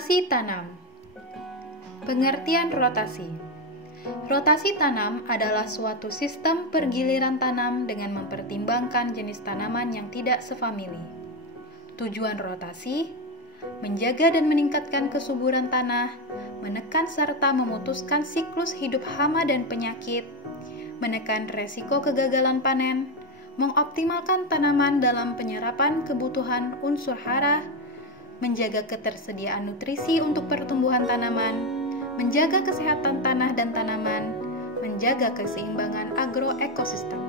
Rotasi tanam. Pengertian rotasi. Rotasi tanam adalah suatu sistem pergiliran tanam dengan mempertimbangkan jenis tanaman yang tidak sefamili. Tujuan rotasi: menjaga dan meningkatkan kesuburan tanah, menekan serta memutuskan siklus hidup hama dan penyakit, menekan resiko kegagalan panen, mengoptimalkan tanaman dalam penyerapan kebutuhan unsur hara, menjaga ketersediaan nutrisi untuk pertumbuhan tanaman, menjaga kesehatan tanah dan tanaman, menjaga keseimbangan agroekosistem.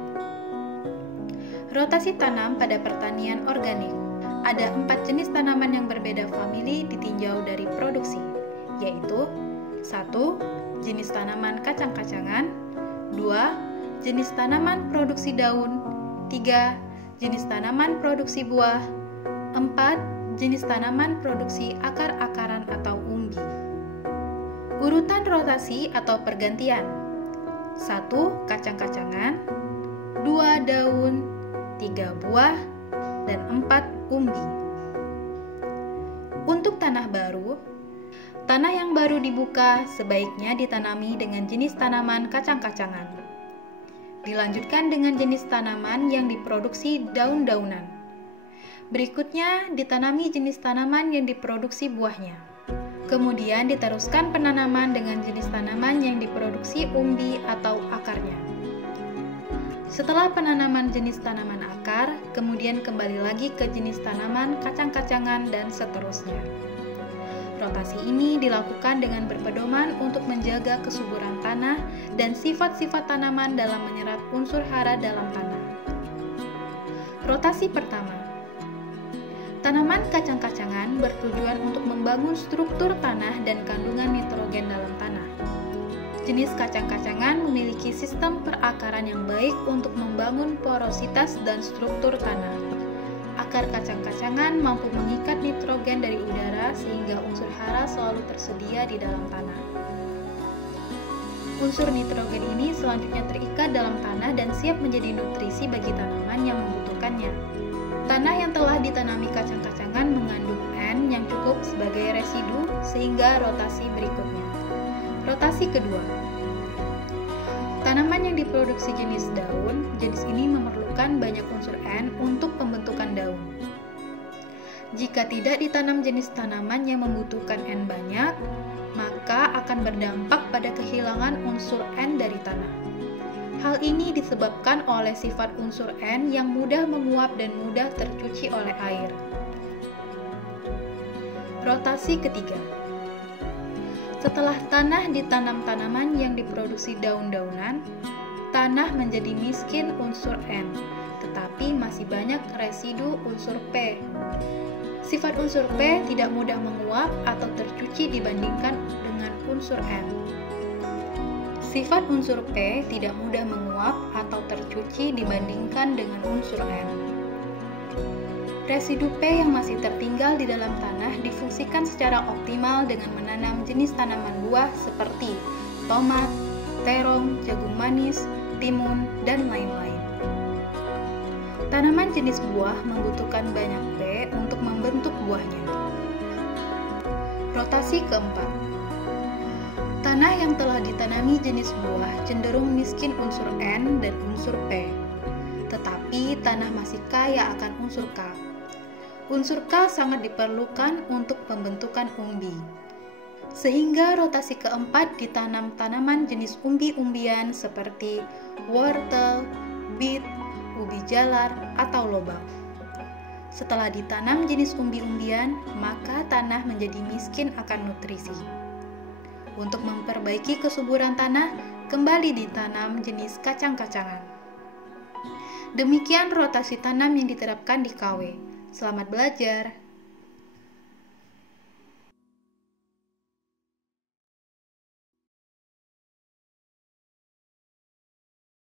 Rotasi tanam pada pertanian organik. Ada 4 jenis tanaman yang berbeda famili ditinjau dari produksi, yaitu 1. Jenis tanaman kacang-kacangan, 2. Jenis tanaman produksi daun, 3. Jenis tanaman produksi buah, 4. Jenis tanaman produksi akar-akaran atau umbi. Urutan rotasi atau pergantian: 1. Kacang-kacangan, 2. Daun, 3. Buah, dan 4. Umbi. Untuk tanah baru, tanah yang baru dibuka sebaiknya ditanami dengan jenis tanaman kacang-kacangan. Dilanjutkan dengan jenis tanaman yang diproduksi daun-daunan. Berikutnya ditanami jenis tanaman yang diproduksi buahnya. Kemudian diteruskan penanaman dengan jenis tanaman yang diproduksi umbi atau akarnya. Setelah penanaman jenis tanaman akar, kemudian kembali lagi ke jenis tanaman kacang-kacangan dan seterusnya. Rotasi ini dilakukan dengan berpedoman untuk menjaga kesuburan tanah dan sifat-sifat tanaman dalam menyerap unsur hara dalam tanah. Rotasi pertama. Tanaman kacang-kacangan bertujuan untuk membangun struktur tanah dan kandungan nitrogen dalam tanah. Jenis kacang-kacangan memiliki sistem perakaran yang baik untuk membangun porositas dan struktur tanah. Akar kacang-kacangan mampu mengikat nitrogen dari udara sehingga unsur hara selalu tersedia di dalam tanah. Unsur nitrogen ini selanjutnya terikat dalam tanah dan siap menjadi nutrisi bagi tanaman yang membutuhkannya. Tanah yang telah ditanami kacang-kacangan mengandung N yang cukup sebagai residu sehingga rotasi berikutnya. Rotasi kedua. Tanaman yang diproduksi jenis daun, jenis ini memerlukan banyak unsur N untuk pembentukan daun. Jika tidak ditanam jenis tanaman yang membutuhkan N banyak, maka akan berdampak pada kehilangan unsur N dari tanah. Hal ini disebabkan oleh sifat unsur N yang mudah menguap dan mudah tercuci oleh air. Rotasi ketiga. Setelah tanah ditanam tanaman yang diproduksi daun-daunan, tanah menjadi miskin unsur N, tetapi masih banyak residu unsur P. Sifat unsur P tidak mudah menguap atau tercuci dibandingkan dengan unsur N. Sifat unsur P tidak mudah menguap atau tercuci dibandingkan dengan unsur N. Residu P yang masih tertinggal di dalam tanah difungsikan secara optimal dengan menanam jenis tanaman buah seperti tomat, terong, jagung manis, timun, dan lain-lain. Tanaman jenis buah membutuhkan banyak P untuk membentuk buahnya. Rotasi keempat. Tanah yang telah ditanami jenis buah cenderung miskin unsur N dan unsur P, tetapi tanah masih kaya akan unsur K. Unsur K sangat diperlukan untuk pembentukan umbi. Sehingga rotasi keempat ditanam tanaman jenis umbi-umbian seperti wortel, bit, ubi jalar, atau lobak. Setelah ditanam jenis umbi-umbian, maka tanah menjadi miskin akan nutrisi. Untuk memperbaiki kesuburan tanah, kembali ditanam jenis kacang-kacangan. Demikian rotasi tanam yang diterapkan di KW. Selamat belajar!